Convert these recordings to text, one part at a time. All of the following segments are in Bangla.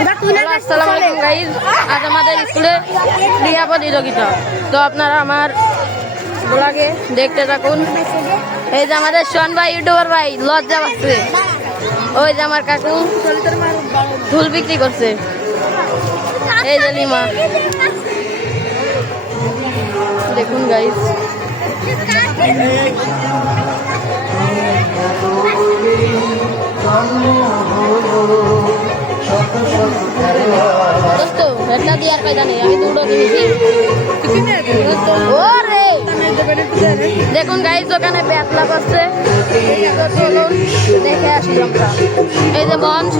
আসসালামু আলাইকুম গাইস, আজ আমাদের স্কুলে ক্রীড়া প্রতিযোগিতা। তো আপনারা আমার ব্লগে দেখতে থাকুন। এই যে আমাদের শোন ভাই, ইউটিউবার ভাই লজ্জা পাচ্ছে। ওই যে আমার কাকু ফুল বিক্রি করছে। এই যে লিমা, দেখুন গাইস। দোস্ত ভেটলা দিয়ে আর কায়দা নেই, আমি দুটো কিনেছি। দেখুন গাইস, ওখানে বেতলা করছে। চলুন দেখে আসি আমরা। এই যে মঞ্চ,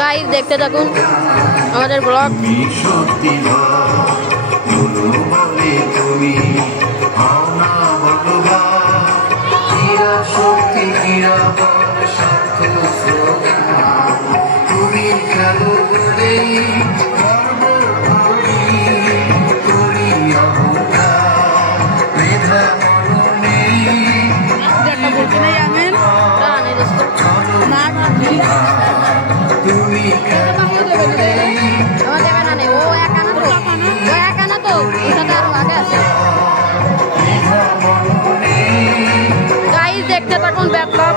গাইস দেখতে থাকুন আমাদের ব্লগ। গাইস দেখতে থাকুন ব্যাকলগ।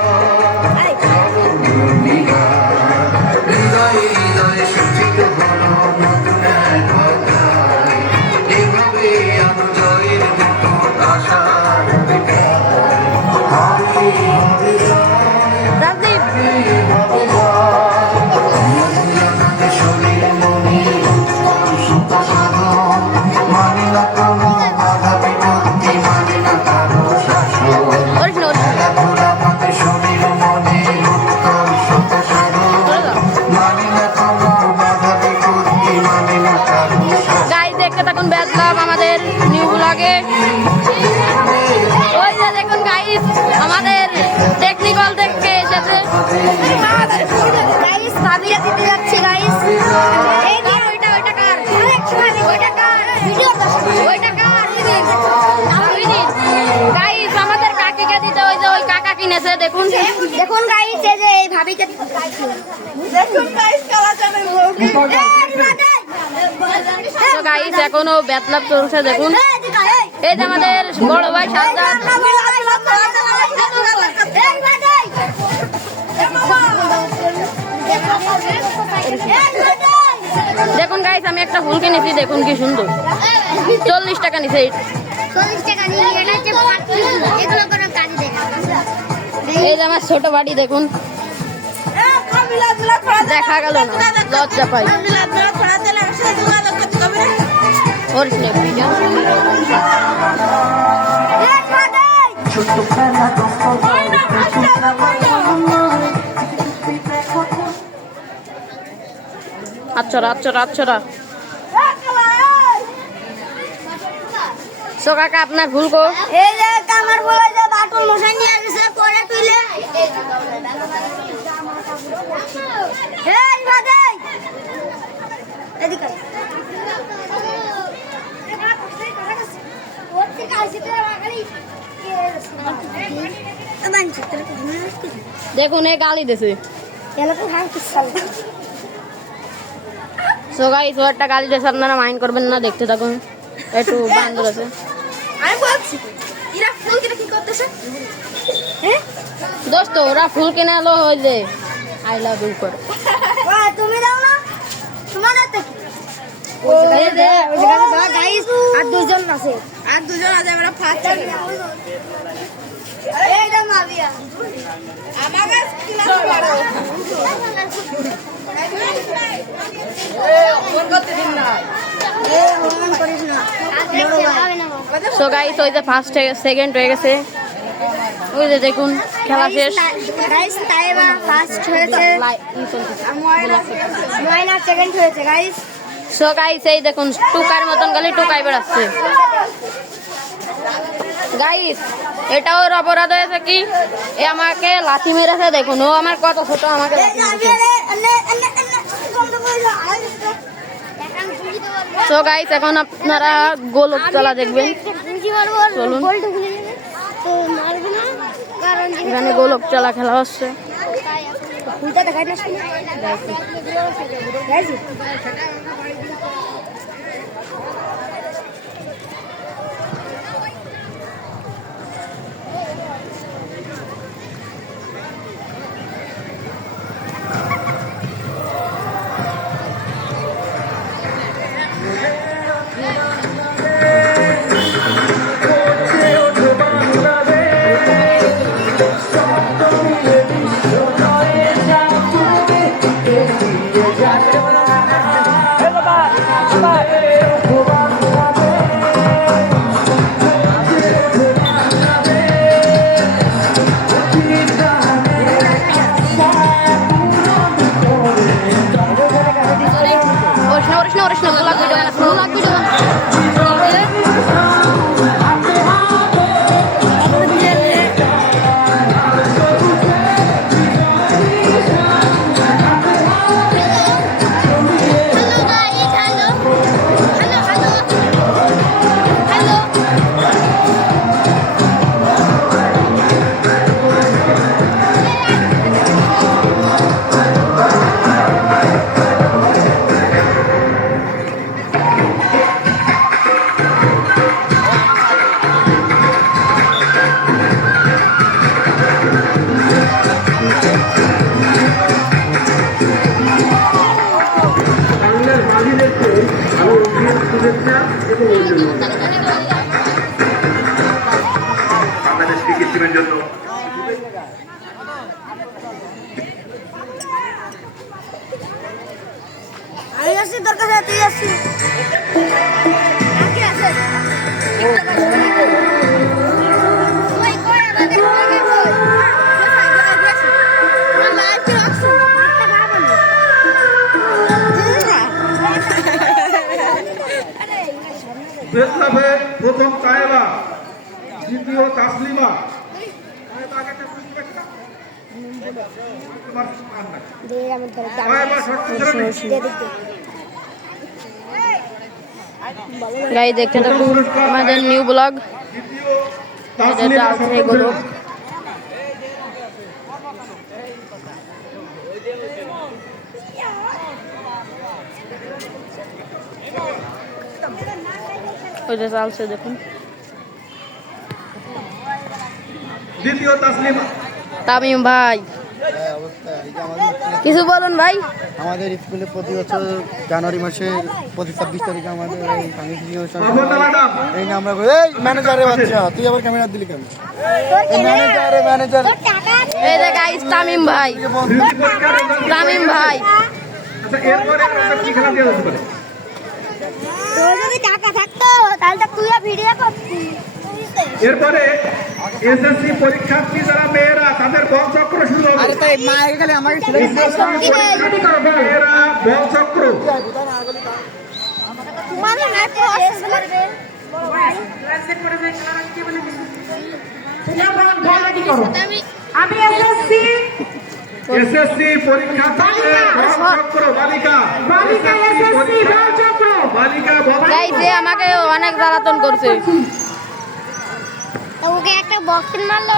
আমাদের নিউ ব্লগে ওই যে দেখুন গাইস, আমাদের টেকনিক্যাল থেকে এসেছে। গাইস সাবিয়া দিতে যাচ্ছে গাইস। এই যে ওইটা কার? ওইটা কার? ওইটা কার? গাইস আমাদের কাকিকে দিতে, ওই যে ওই কাকা কিনেছে। দেখুন দেখুন গাইস, এই যে এই ভাবিকে দেখুন গাইস, কালা চামের তো গাইস এখনো ব্যাতলাপ চলছে। দেখুন এই যে আমাদের বড় ভাই সাজ্জাদ। দেখুন গাইস, আমি একটা ফুল কিনেছি। দেখুন কি সুন্দর, 40 টাকা নিছে। এই যে আমার ছোট বাড়ি, দেখুন দেখা গেল না, লজ্জা পাই। আচ্ছা সো কাকা আপনার ভুল কো? এই যে কামার বলে যে বাটুল মশাই নিয়ে আসছে পরে তুইলে। এই বাদে এদিকে ওতে কালচিতে লাগালি দেখুন এই গালি দিছে। এলাকা হাই কিসাল। সো গাইস ওটা গালি দিছে, আপনারা মাইন্ড করবেন না, দেখতে থাকুন। একটু বান্দর আছে। আমি বলছি এরা ফুল কিনে কি করতেছে? হ্যাঁ দোস্ত, ওরা ফুল কিনে আলো হই যে আই লাভ ইউ করে। তুমি দাও না, তোমার হাতে কি? ওই যে দাও গাইস, আর দুজন আছে আমরা ফার্স্ট। এই দাও মাবিয়া। সো গাইস ওই যে ফার্স্ট সেকেন্ড হয়ে গেছে, ওই যে দেখুন খেলা শেষ। গাইস তাইবা ফার্স্ট হয়েছে, ময়না সেকেন্ড হয়েছে গাইস। সো গাইস এই দেখুন টুকার মতন গেলে টুকাই বেড়াচ্ছে। গাইস এটা ওর অপরাধ হয়েছে কি, এ আমাকে লাথি মেরেছে। দেখুন ও আমার কত ছোট, আমাকে সো গাইস এখন আপনারা গোলক চলা দেখবেন। চলুন এখানে গোলক চলা খেলা হচ্ছে। বাংলাদেশ ক্রিকেট টিমের জন্য আমি আসছি, দরকার তুই আসছি। বিপ্লবে প্রথম তায়েবা, দ্বিতীয় তাসলিমা। গাইস দেখতে থাকুন আমাদের নিউ ব্লগ। এটা আছে গোলক। ওইটা চলছে দেখুন। দ্বিতীয় তাসলিমা। তামিম ভাই কিছু বলুন ভাই। আমাদের স্কুলে প্রতি বছর জানুয়ারি মাসে প্রতি 26 তারিখে আমাদের এই সাংস্কৃতিক অনুষ্ঠান এই না আমরা এই ম্যানেজারের বাচ্চা, তুই আবার ক্যামেরা দিলি কেন? ম্যানেজার এই যে গাইস তামিম ভাই, তামিম ভাই। আচ্ছা এরপরে আমরা কি খেলা দিয়ে যেতে পারি? তোর যদি টাকা থাকতো তাহলে তো তুইও ভিডিও করতিস। এরপরে এসএসসি পরীক্ষার্থী যারা মেয়েরা তাদের বল চক্র শুরু হবে। আরে তাই মা এখানে আমাকে ছেড়ে মেয়েরা বল চক্র। তোমার না প্রসেস করবে। আমি এসএসসি পরীক্ষার্থীদের বল চক্র বালিকা, বালিকা এসএসসি বল চক্র, বালিকা বল গাইস এ আমাকে অনেক জ্বালাতন করছে। তো ওকে একটা বক্স মারলো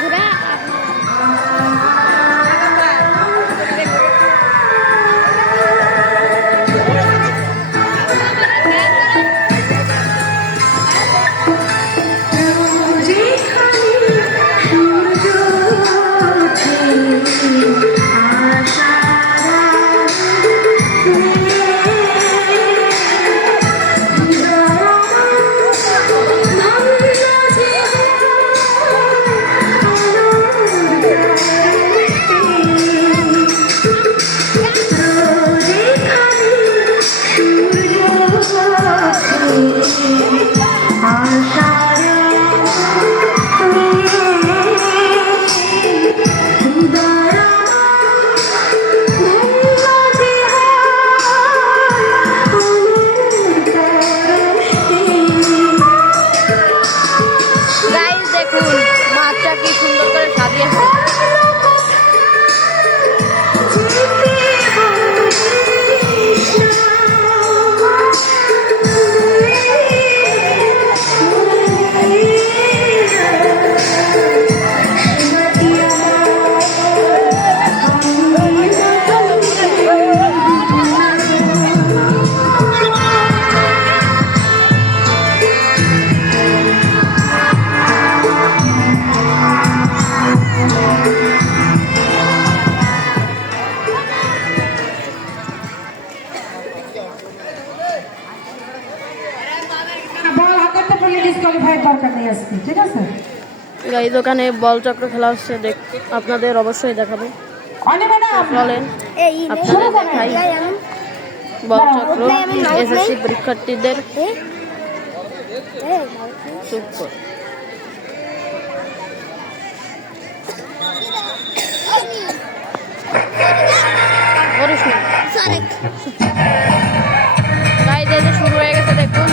ঘুরা। দেখুন মাছটা কি সুন্দর করে সাজিয়েছে। বল হাতে পড়লে ডিসকোয়ালিফাই দরকার নেই আজকে, ঠিক আছে? গাইজ ওখানে বল চক্র খেলা হচ্ছে, আপনাদের অবশ্যই দেখাবো। অনি ম্যাডাম চলেন এই আপনাদের দেখাই এমন বল চক্র এসএসসি পরীক্ষার্থীদের। এই চুপ কর। করিস না। সনিক গাইজ এই যে শুরু হয়ে গেছে দেখুন।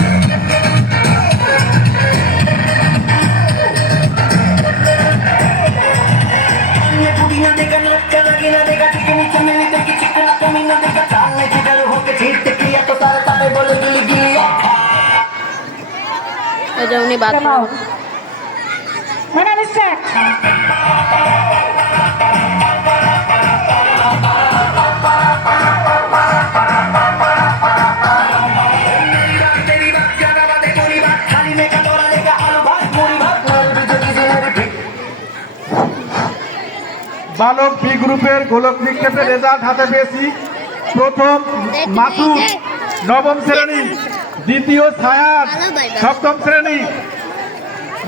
এই যে উনি বাদ ম্যাডাম স্টার্ট। বালক বি গ্রুপের গোলক নিক্ষেপের রেজাল্ট হাতে পেয়েছি। প্রথম মাসুদ নবম শ্রেণী, দ্বিতীয় ছায়াদ সপ্তম শ্রেণী।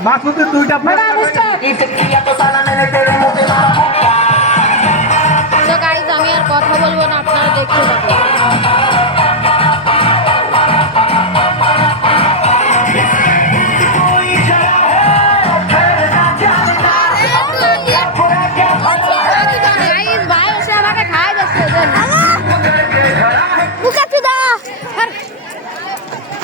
মাসুদের দুইটা ম্যাডাম স্টার্ট। তো গাইজ আমি আর কথা বলবো না, আপনারা দেখতে থাকুন।